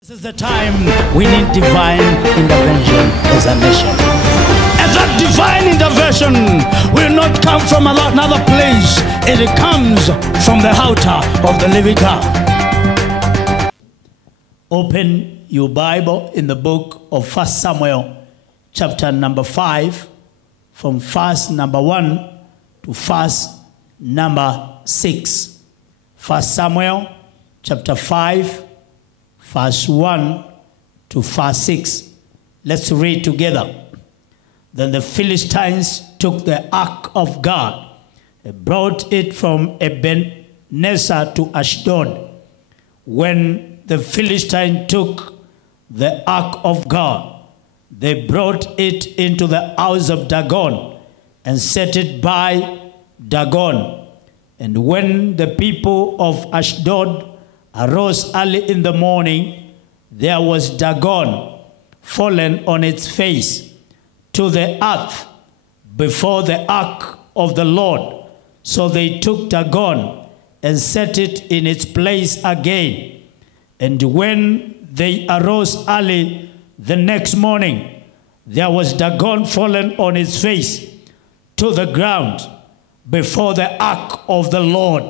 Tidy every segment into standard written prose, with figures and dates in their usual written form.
This is the time we need divine intervention as a nation. And that divine intervention will not come from another place. It comes from the altar of the living God. Open your Bible in the book of 1 Samuel, chapter number 5, from verse number 1 to verse number 6. 1 Samuel, chapter 5, verse 1 to verse 6. Let's read together. Then the Philistines took the ark of God and brought it from Ebenezer to Ashdod. When the Philistines took the ark of God, they brought it into the house of Dagon and set it by Dagon. And when the people of Ashdod arose early in the morning, there was Dagon fallen on its face to the earth before the ark of the Lord. So they took Dagon and set it in its place again. And when they arose early the next morning, there was Dagon fallen on its face to the ground before the ark of the Lord.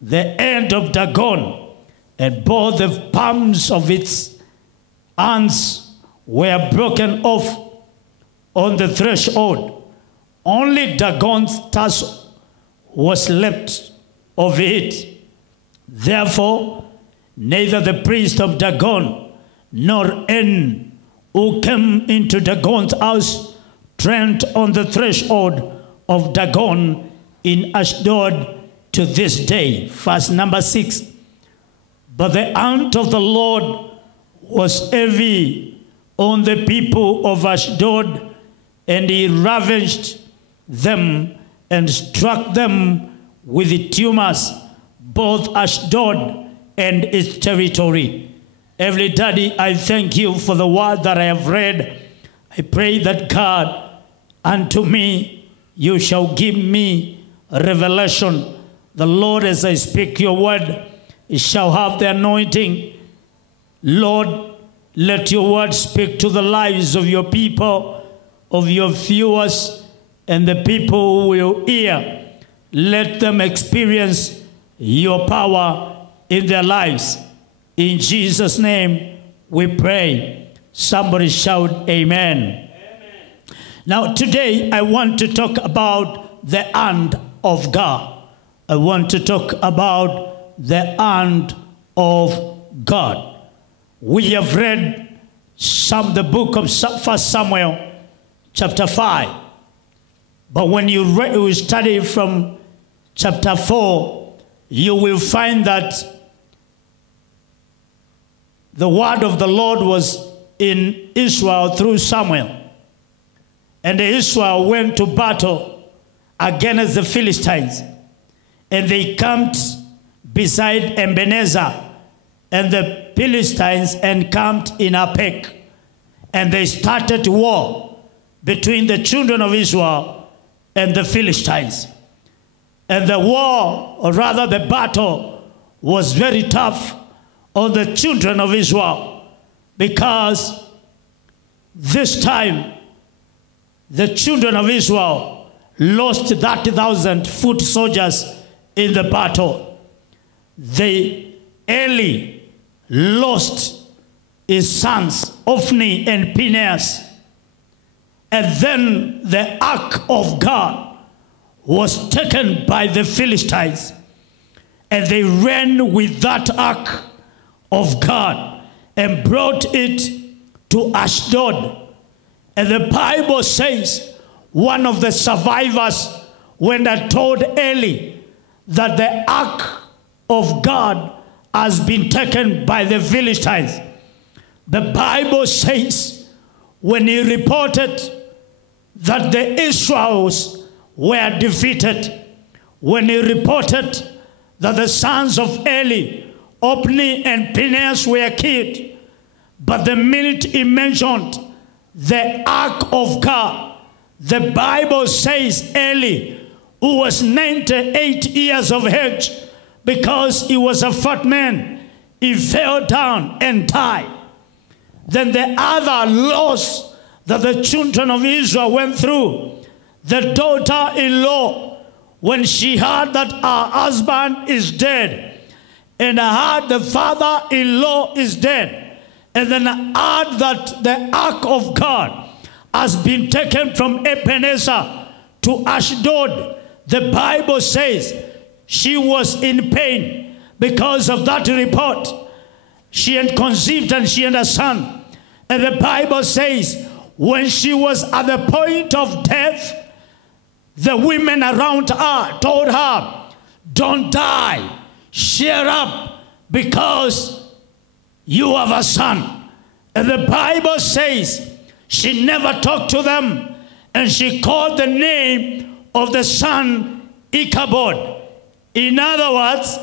The end of Dagon and both the palms of its hands were broken off on the threshold. Only Dagon's tusk was left of it. Therefore, neither the priest of Dagon nor any who came into Dagon's house tread on the threshold of Dagon in Ashdod to this day. Verse number 6. But the hand of the Lord was heavy on the people of Ashdod, and he ravaged them and struck them with tumors, both Ashdod and its territory. Heavenly Daddy, I thank you for the word that I have read. I pray that God, unto me, you shall give me a revelation. The Lord, as I speak your word, it shall have the anointing. Lord, let your word speak to the lives of your people, of your viewers, and the people who will hear. Let them experience your power in their lives. In Jesus' name we pray. Somebody shout amen. Amen. Now today I want to talk about the hand of God. I want to talk about the hand of God. We have read the book of 1 Samuel chapter 5. But when you study from chapter 4, you will find that the word of the Lord was in Israel through Samuel. And Israel went to battle against the Philistines. And they camped beside Ebenezer, and the Philistines encamped in Apek. And they started war between the children of Israel and the Philistines. And the war, or rather the battle, was very tough on the children of Israel, because this time the children of Israel lost 30,000 foot soldiers in the battle. Eli lost his sons, Ophni and Phinehas. And then the ark of God was taken by the Philistines. And they ran with that ark of God and brought it to Ashdod. And the Bible says one of the survivors went and told Eli that the ark of God has been taken by the Philistines. The Bible says when he reported that the Israelites were defeated, when he reported that the sons of Eli, Ophni and Phinehas were killed, but the minute he mentioned the ark of God, the Bible says Eli, who was 98 years of age, because he was a fat man, he fell down and died. Then the other loss that the children of Israel went through, the daughter-in-law, when she heard that her husband is dead, and heard the father-in-law is dead, and then heard that the ark of God has been taken from Ebenezer to Ashdod, the Bible says she was in pain because of that report. She had conceived and she had a son. And the Bible says when she was at the point of death, the women around her told her, don't die, cheer up, because you have a son. And the Bible says she never talked to them, and she called the name of the son Ichabod. In other words,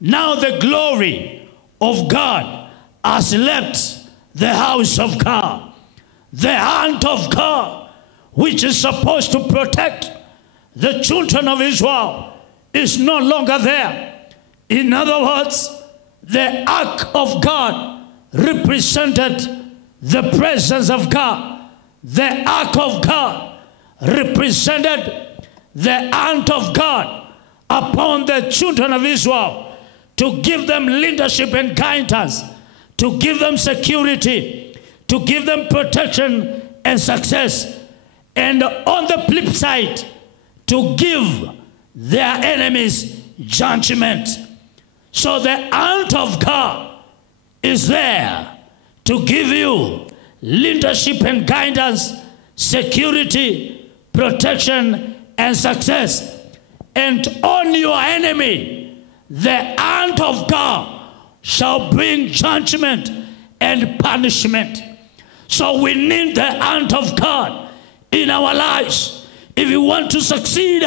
now the glory of God has left the house of God. The hand of God, which is supposed to protect the children of Israel, is no longer there. In other words, the ark of God represented the presence of God. The ark of God represented the hand of God upon the children of Israel to give them leadership and guidance, to give them security, to give them protection and success. And on the flip side, to give their enemies judgment. So the hand of God is there to give you leadership and guidance, security, protection, and success. And on your enemy, the hand of God shall bring judgment and punishment. So we need the hand of God in our lives. If we want to succeed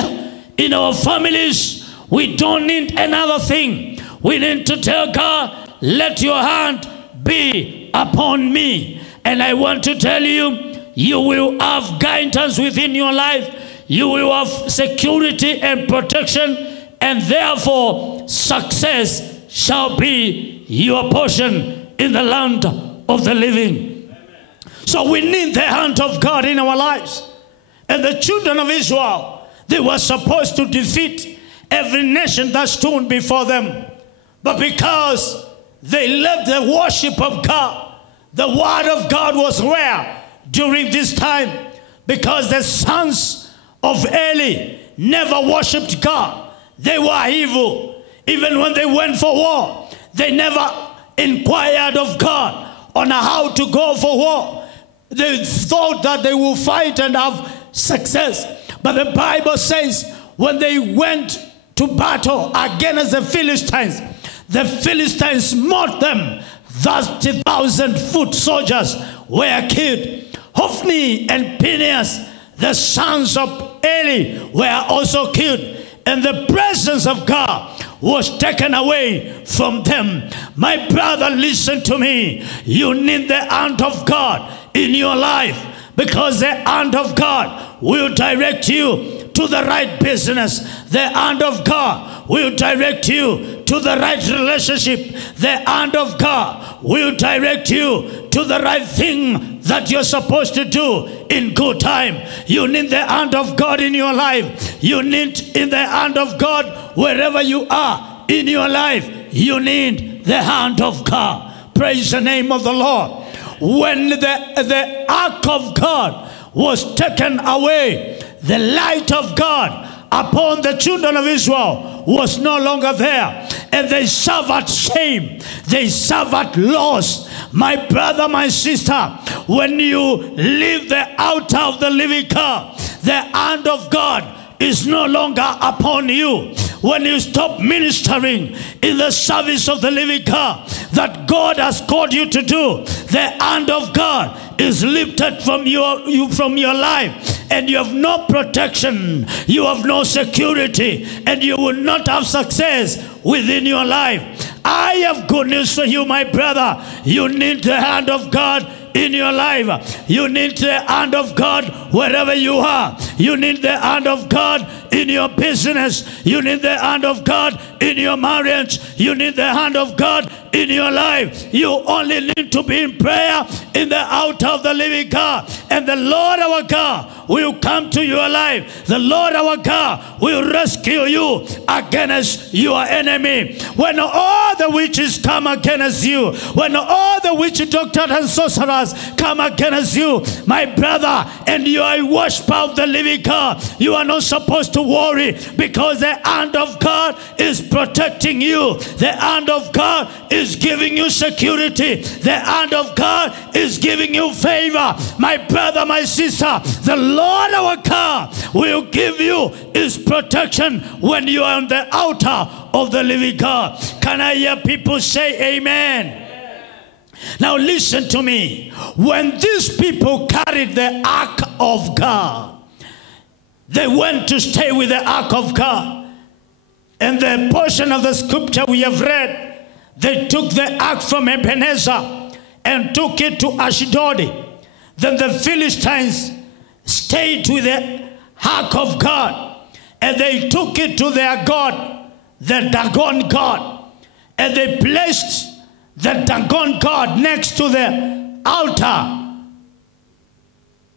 in our families, we don't need another thing. We need to tell God, let your hand be upon me. And I want to tell you, you will have guidance within your life. You will have security and protection, and therefore success shall be your portion in the land of the living. Amen. So we need the hand of God in our lives. And the children of Israel, they were supposed to defeat every nation that stood before them. But because they left the worship of God, the word of God was rare during this time, because the sons of Eli never worshipped God. They were evil. Even when they went for war, they never inquired of God on how to go for war. They thought that they will fight and have success. But the Bible says when they went to battle against the Philistines smote them. 30,000 foot soldiers were killed. Hophni and Phinehas, the sons of Eli, were also killed. And the presence of God was taken away from them. My brother, listen to me. You need the hand of God in your life, because the hand of God will direct you to the right business. The hand of God will direct you to the right relationship. The hand of God will direct you to the right thing that you're supposed to do in good time. You need the hand of God in your life. You need in the hand of God wherever you are in your life. You need the hand of God. Praise the name of the Lord. When the ark of God was taken away, the light of God upon the children of Israel was no longer there. And they suffered shame. They suffered loss. My brother, my sister, when you leave the altar of the living God, the hand of God is no longer upon you. When you stop ministering in the service of the living God that God has called you to do, the hand of God is lifted from your life, and you have no protection, you have no security, and you will not have success within your life. I have good news for you, my brother. You need the hand of God in your life. You need the hand of God wherever you are. You need the hand of God in your business. You need the hand of God in your marriage. You need the hand of God in your life. You only need to be in prayer in the altar of the living God. And the Lord our God will come to your life. The Lord our God will rescue you against your enemy. When all the witches come against you, when all the witch doctors and sorcerers come against you, my brother, and you are a worshiper of the living God, you are not supposed to worry, because the hand of God is protecting you. The hand of God is giving you security. The hand of God is giving you favor. My brother, my sister, the Lord our God will give you his protection when you are on the altar of the living God. Can I hear people say amen? Now listen to me. When these people carried the ark of God, they went to stay with the ark of God. And the portion of the scripture we have read, they took the ark from Ebenezer and took it to Ashdod. Then the Philistines stayed with the ark of God, and they took it to their God, the Dagon God, and they placed the Dagon God next to the altar,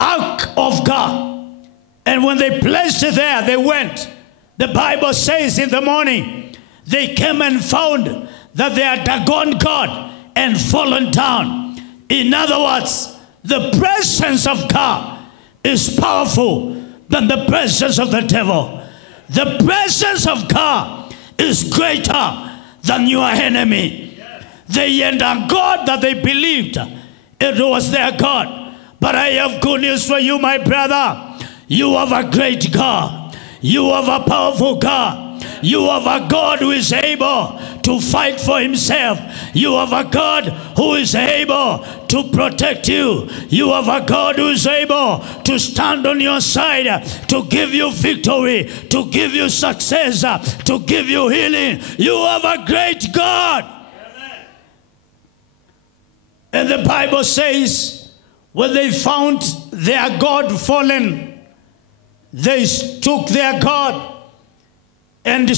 ark of God. And when they placed it there, they went. The Bible says in the morning, they came and found that their Dagon God had fallen down. In other words, the presence of God is powerful than the presence of the devil. The presence of God is greater than your enemy. They had a God that they believed it was their God. But I have good news for you, my brother. You have a great God. You have a powerful God. You have a God who is able to fight for himself. You have a God who is able to protect you. You have a God who is able to stand on your side, to give you victory, to give you success, to give you healing. You have a great God. Amen. And the Bible says, when they found their God fallen, they took their God and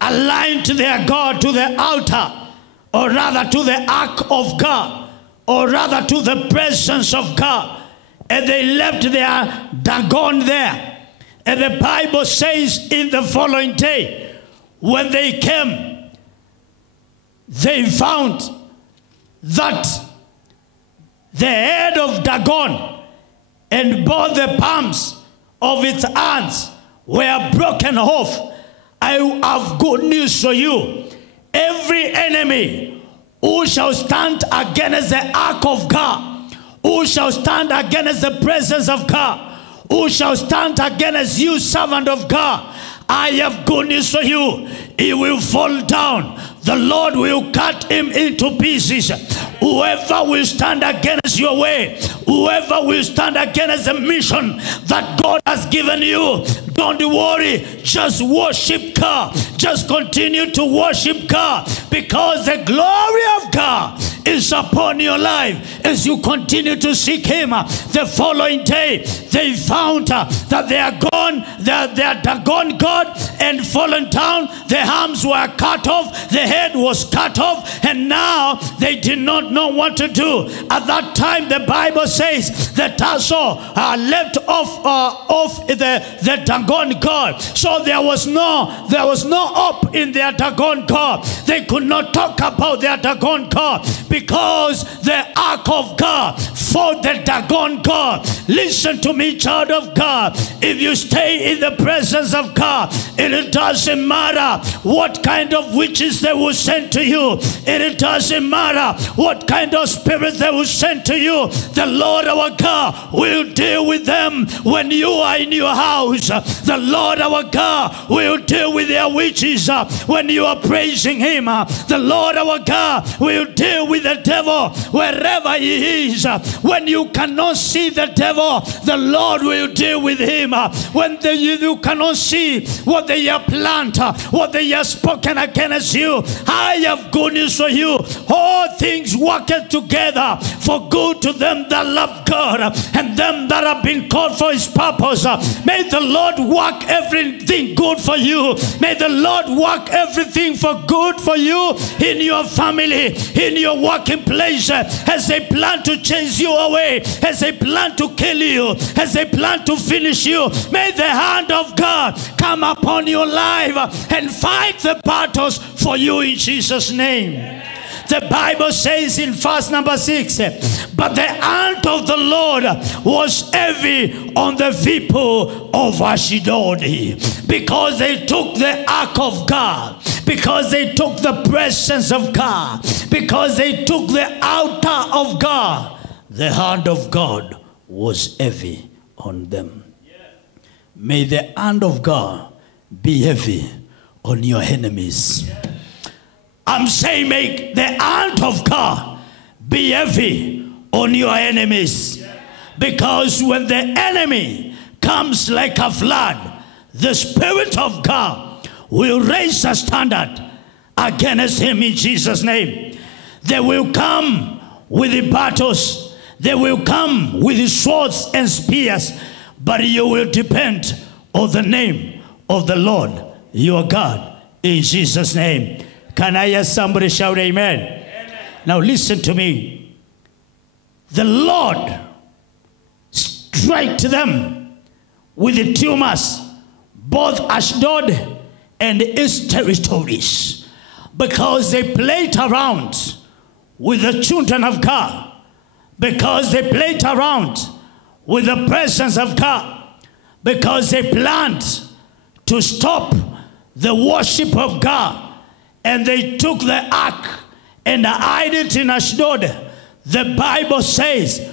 aligned their God to the altar, or rather to the ark of God, or rather to the presence of God. And they left their Dagon there. And the Bible says in the following day, when they came, they found that the head of Dagon and both the palms of its hands were broken off. I have good news for you. Every enemy who shall stand against the ark of God, who shall stand against the presence of God, who shall stand against you, servant of God, I have good news for you. He will fall down. The Lord will cut him into pieces. Whoever will stand against your way, whoever will stand against the mission that God has given you, don't worry. Just worship God. Just continue to worship God, because the glory of God is upon your life as you continue to seek him. The following day, they found that they are gone, that they are Dagon God and fallen down. The arms were cut off, the head was cut off, and now they did not know what to do. At that time, the Bible says that also left off the Dagon God. So there was no hope in their Dagon God. They could not talk about their Dagon God, because the ark of God fought the Dagon God. Listen to me, child of God. If you stay in the presence of God, it doesn't matter what kind of witches they will send to you. It doesn't matter what kind of spirits they will send to you. The Lord our God will deal with them when you are in your house. The Lord our God will deal with their witches when you are praising him. The Lord our God will deal with the devil wherever he is. When you cannot see the devil, the Lord will deal with him. When you cannot see what they have planted, what they have spoken against you, I have good news for you. All things things worketh together for good to them that love God and them that have been called for his purpose. May the Lord work everything good for you. May the Lord work everything for good for you in your family, in your working place, as they plan to chase you away, as they plan to kill you, as they plan to finish you. May the hand of God come upon your life and fight the battles for you in Jesus' name. The Bible says in verse number 6, but the hand of the Lord was heavy on the people of Ashdod, because they took the ark of God, because they took the presence of God, because they took the altar of God. The hand of God was heavy on them. May the hand of God be heavy on your enemies. I'm saying, make the hand of God be heavy on your enemies. Because when the enemy comes like a flood, the Spirit of God will raise a standard against him in Jesus' name. They will come with the battles. They will come with the swords and spears. But you will depend on the name of the Lord your God in Jesus' name. Can I hear somebody shout amen? Amen. Now listen to me. The Lord struck them with the tumors, both Ashdod and its territories, because they played around with the children of God, because they played around with the presence of God, because they planned to stop the worship of God. And they took the ark and hid it in Ashdod. The Bible says,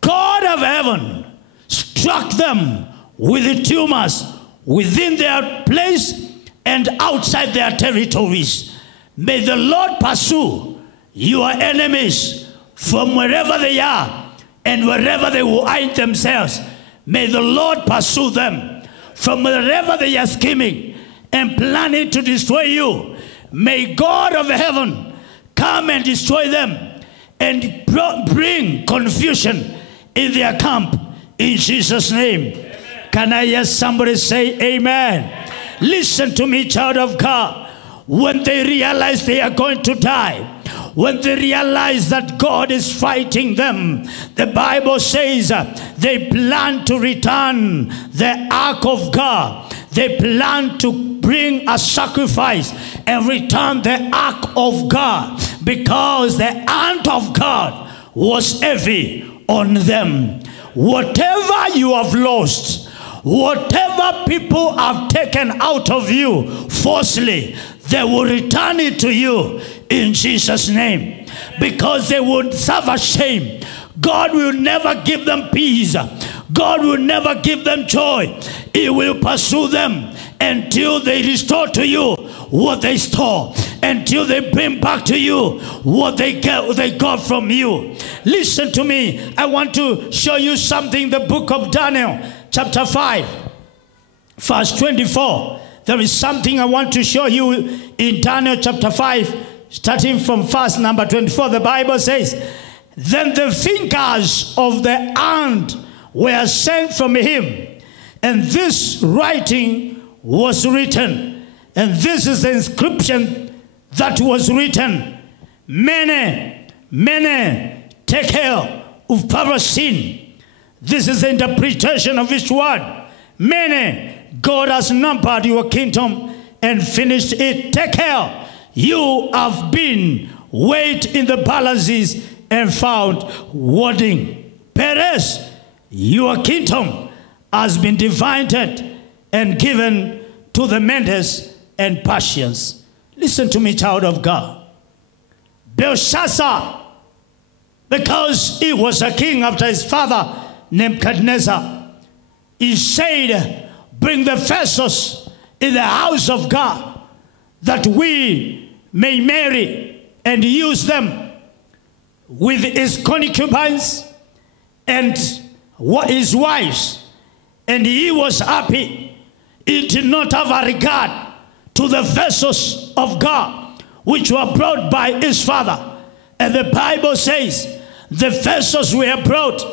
God of heaven struck them with the tumors within their place and outside their territories. May the Lord pursue your enemies from wherever they are and wherever they will hide themselves. May the Lord pursue them from wherever they are scheming and planning to destroy you. May God of heaven come and destroy them and bring confusion in their camp in Jesus' name. Amen. Can I hear somebody say amen? Amen? Listen to me, child of God. When they realize they are going to die, when they realize that God is fighting them, the Bible says they plan to return the ark of God. They plan to bring a sacrifice and return the ark of God, because the hand of God was heavy on them. Whatever you have lost, whatever people have taken out of you falsely, they will return it to you in Jesus' name, because they would suffer shame. God will never give them peace. God will never give them joy. He will pursue them until they restore to you what they stole, until they bring back to you what they got from you. Listen to me. I want to show you something. The book of Daniel, chapter 5, verse 24. There is something I want to show you in Daniel chapter 5, starting from verse number 24. The Bible says, then the fingers of the hand were sent from him, and this writing was written. And this is the inscription that was written: Mene, Mene, Tekel Upharsin. This is the interpretation of this word. Mene, God has numbered your kingdom and finished it. Tekel, you have been weighed in the balances and found wanting. Peres, your kingdom has been divided and given to the Medes and Persians. Listen to me, child of God. Belshazzar, because he was a king after his father Nebuchadnezzar, he said, bring the vessels in the house of God, that we may marry and use them with his concubines and his wives. And he was happy. He did not have a regard to the vessels of God which were brought by his father. And the Bible says, the vessels were brought,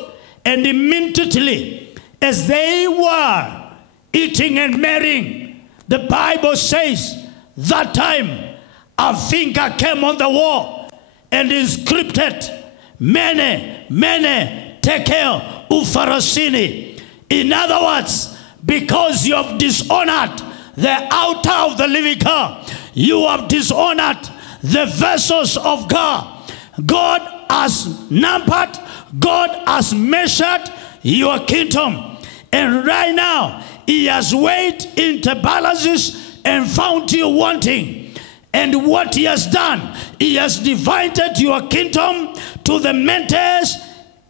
and immediately as they were eating and marrying, the Bible says, that time a finger came on the wall and inscripted, Mene, Mene, Tekel, Ufarasini. In other words, because you have dishonored the altar of the living God, you have dishonored the vessels of God. God has numbered, God has measured your kingdom. And right now, he has weighed into balances and found you wanting. And what he has done, he has divided your kingdom to the Medes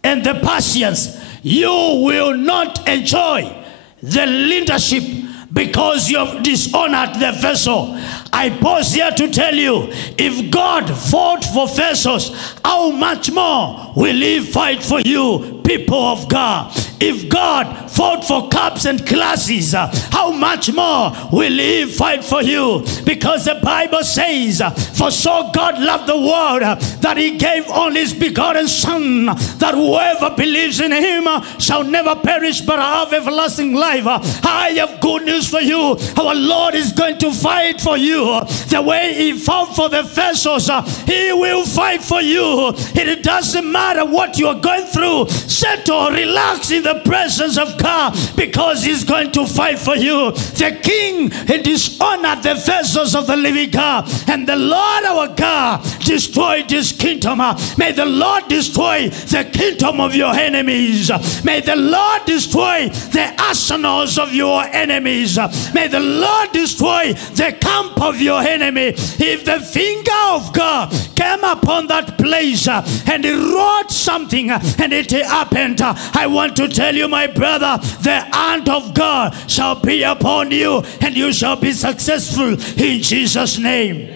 and the Persians. You will not enjoy the leadership because you have dishonored the vessel. I pause here to tell you, if God fought for vessels, how much more will he fight for you, people of God? If God fought for cups and glasses, how much more will he fight for you? Because the Bible says, for so God loved the world that he gave only his begotten Son, that whoever believes in him shall never perish but have everlasting life. I have good news for you. Our Lord is going to fight for you. The way he fought for the vessels, he will fight for you. It doesn't matter what you are going through. Settle, relax in the presence of God, because he's going to fight for you. The king dishonored the vessels of the living God, and the Lord our God destroyed his kingdom. May the Lord destroy the kingdom of your enemies. May the Lord destroy the arsenals of your enemies. May the Lord destroy the camp of your enemy. If the finger of God came upon that place and he wrote something and it happened, I want to tell you, my brother, the hand of God shall be upon you and you shall be successful in Jesus' name.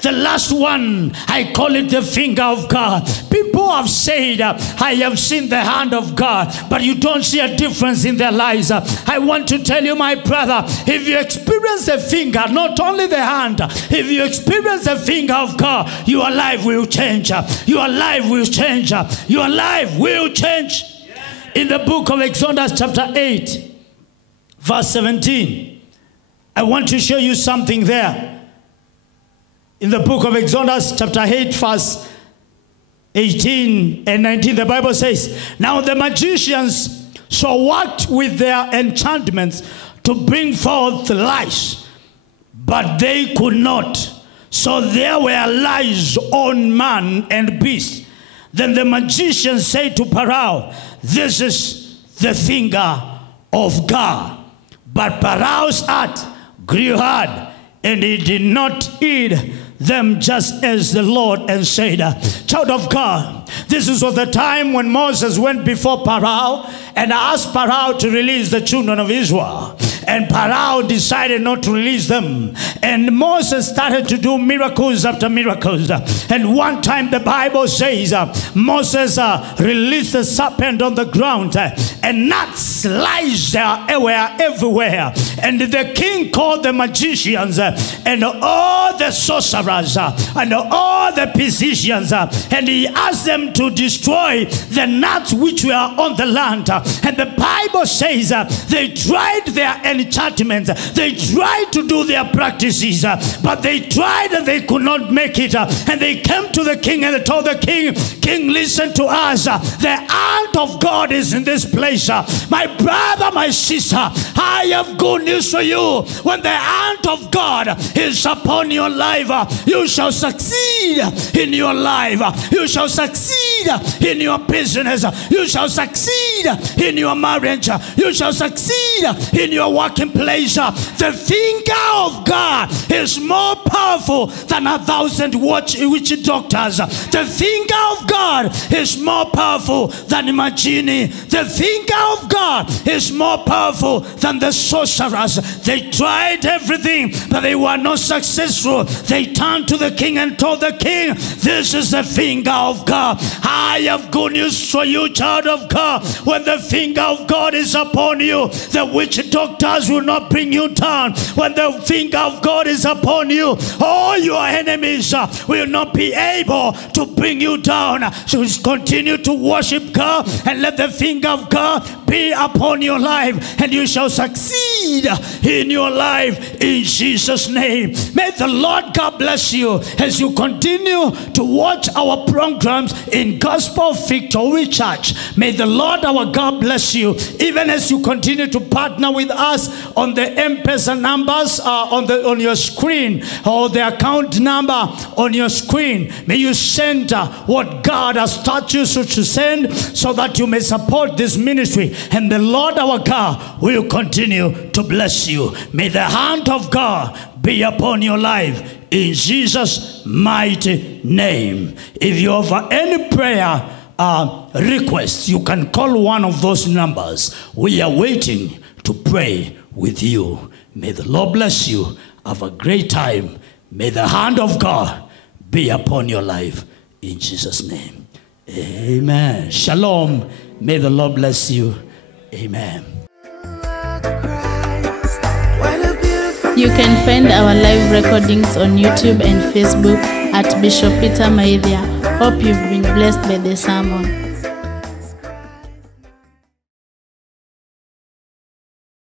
The last one, I call it the finger of God. People have said, I have seen the hand of God, but you don't see a difference in their lives. I want to tell you, my brother, if you experience the finger, not only the hand, if you experience the finger of God, your life will change. Your life will change. Your life will change. In the book of Exodus chapter 8, verse 17, I want to show you something there. In the book of Exodus chapter 8, verse 18 and 19, the Bible says, now the magicians so worked with their enchantments to bring forth lice, but they could not. So there were lice on man and beast. Then the magician said to Pharaoh, this is the finger of God. But Pharaoh's heart grew hard, and he did not heed them just as the Lord and said, child of God, this is the time when Moses went before Pharaoh and asked Pharaoh to release the children of Israel. And Pharaoh decided not to release them. And Moses started to do miracles after miracles. And one time the Bible says Moses released the serpent on the ground, and nuts lies were everywhere. And the king called the magicians and all the sorcerers and all the physicians, and he asked them to destroy the nuts which were on the land. And the Bible says they tried their enchantments, they tried to do their practices, but they tried and they could not make it. And they came to the king and they told the king, King, listen to us. The hand of God is in this place. My brother, my sister, I have good news for you. When the hand of God is upon your life, you shall succeed in your life. You shall succeed in your business. You shall succeed in your marriage. You shall succeed in your working place. The finger of God is more powerful than 1,000 witch doctors. The finger of God is more powerful than Imagine. The finger of God is more powerful than the sorcerers. They tried everything, but they were not successful. They turned to the king and told the king, this is the finger of God. I have good news for you, child of God. When the finger of God is upon you, the witch doctors numbers will not bring you down. When the finger of God is upon you, all your enemies will not be able to bring you down. So continue to worship God and let the finger of God be upon your life, and you shall succeed in your life in Jesus' name. May the Lord God bless you as you continue to watch our programs in Gospel Victory Church. May the Lord our God bless you, even as you continue to partner with us on the M-Pesa numbers on your screen, or the account number on your screen. May you send what God has taught you to send, so that you may support this ministry, and the Lord our God will continue to bless you. May the hand of God be upon your life in Jesus' mighty name. If you have any prayer request, you can call one of those numbers. We are waiting to pray with you. May the Lord bless you. Have a great time. May the hand of God be upon your life in Jesus' name. Amen. Shalom. May the Lord bless you. Amen. You can find our live recordings on YouTube and Facebook at Bishop Peter Maithia. Hope you've been blessed by the sermon.